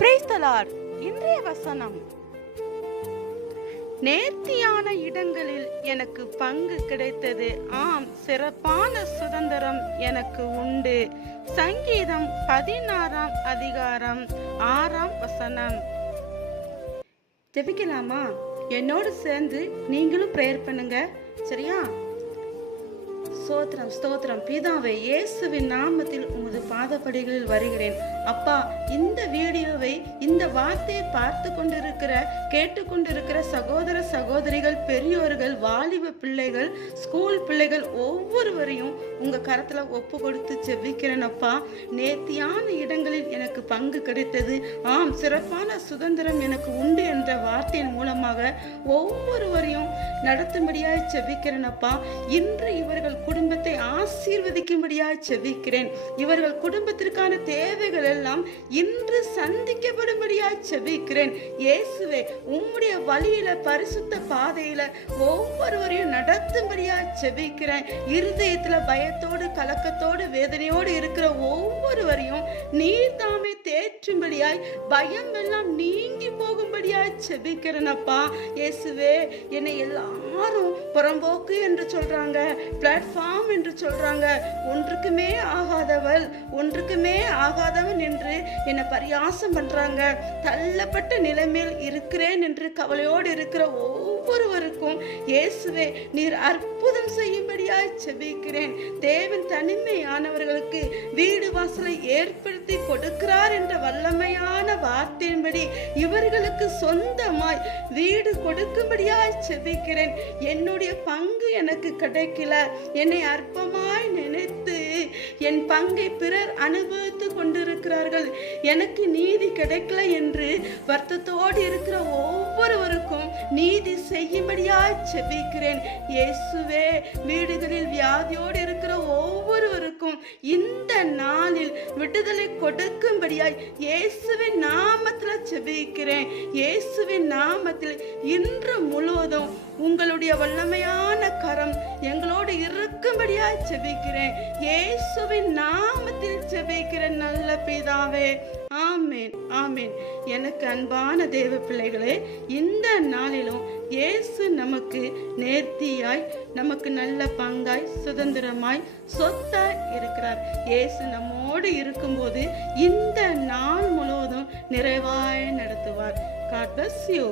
Praise the Lord. இன்றைய வசனம், நேர்த்தியான இடங்களில் எனக்கு பங்கு கிடைத்தது. ஆம், சிறப்பான சுதந்திரம் எனக்கு உண்டு. சங்கீதம் 16ஆம் அதிகாரம் 6ஆம் வசனம். ஜெபிக்கலாமா? என்னோடு சேர்ந்து நீங்களும் பிரேயர் பண்ணுங்க, சரியா? ஸ்தோத்திரம் ஸ்தோத்திரம். பிதாவே, இயேசுவின் நாமத்தில் உமது பாதப்படிகளில் வருகிறேன். அப்பா, இந்த வீடியோவை, இந்த வார்த்தையை பார்த்து கொண்டிருக்கிற, கேட்டுக்கொண்டிருக்கிற சகோதர சகோதரிகள், பெரியோர்கள், வாலிப பிள்ளைகள், ஸ்கூல் பிள்ளைகள் ஒவ்வொருவரையும் உங்க கரத்துல ஒப்பு கொடுத்து செபிக்கிறேன். அப்பா, நேர்த்தியான இடங்களில் எனக்கு பங்கு கிடைத்தது. ஆம், சிறப்பான சுதந்திரம் எனக்கு உண்டு என்ற வார்த்தையின் மூலமாக ஒவ்வொருவரையும் நடத்தும்படியாய் செபிக்கிறேன். அப்பா, இன்று இவர்கள் குடும்பத்தை ஆசீர்வதிக்கும்படியாய் செபிக்கிறேன். இவர்கள் குடும்பத்திற்கான தேவைகள் எல்லாம் இன்று சந்திக்கப்படும்படியாய் செபிக்கிறேன். இயேசுவே, உம்முடைய வழியில, பரிசுத்த பாதையில ஒவ்வொருவரையும் நடத்தும்படியாய் செபிக்கிறேன். இருதயத்துல பயத்தோடு, கலக்கத்தோடு, வேதனையோடு இருக்கிற ஒவ்வொருவரையும் நீர் தாமே தேற்றும்படியாய், பயம் எல்லாம் நீங்கி போகும்படியாய் செபிக்கிறேன். அப்பா இயேசுவே, என்னை எல்லாரும் புறம்போக்கு என்று சொல்றாங்க, பிளாட்ஃபார்ம் என்று சொல்றாங்க, ஒன்றுக்குமே ஆகாதவள், ஒன்றுக்குமே ஆகாதவன் என்று என்னை பரியாசம் பண்றாங்க. தள்ளப்பட்ட நிலைமையில் இருக்கிறேன் என்று கவலையோடு இருக்கிற ஒவ்வொருவருக்கும் இயேசுவே, நீர் அற்புதம் செய்யும்படியாய் செபிக்கிறேன். தேவன் தனிமையானவர்களுக்கு வீடு வாசலை ஏற்படுத்தி கொடுக்கிறார் என்ற வல்லமையான வார்த்தையின்படி இவர்களுக்கு சொந்தமாய் வீடு கொடுக்கும்படியாய் செபிக்கிறேன். என்னுடைய பங்கு எனக்கு கிடைக்கல, என்னை அற்பமாய் நினைத்து என் பங்கை பிறர் அனுபவித்து கொண்டிருக்கிறார்கள், எனக்கு நீதி கிடைக்கல என்று வருத்தத்தோடு இருக்கிற ஒவ்வொருவருக்கும் நீதி செய்யும்படியாய் செபிக்கிறேன். இயேசுவே, வீடுகளில் வியாதியோடு இருக்கிற ஒவ்வொருவருக்கும் இந்த நாளில் விடுதலை கொடுக்கும்படியாய் இயேசுவின் நாமத்தில் செபிக்கிறேன். இயேசுவின் நாமத்தில் இன்று முழுவதும் உங்களுடைய வல்லமையான கரம் எங்களோடு இருக்கும்படியாய் செபிக்கிறேன். இயேசுவின் நாமத்தில் செபிக்கிறேன் நல்ல பிதாவே. ஆமேன், ஆமேன். எனக்கு அன்பான தேவ பிள்ளைகளே, இந்த நாளிலும் இயேசு நமக்கு நேர்த்தியாய், நமக்கு நல்ல பங்காய், சுதந்திரமாய், சொத்தாய் இருக்கிறார். இயேசு நம்மோடு இருக்கும்போது இந்த நாள் முழுவதும் நிறைவாய் நடத்துவார். God bless you.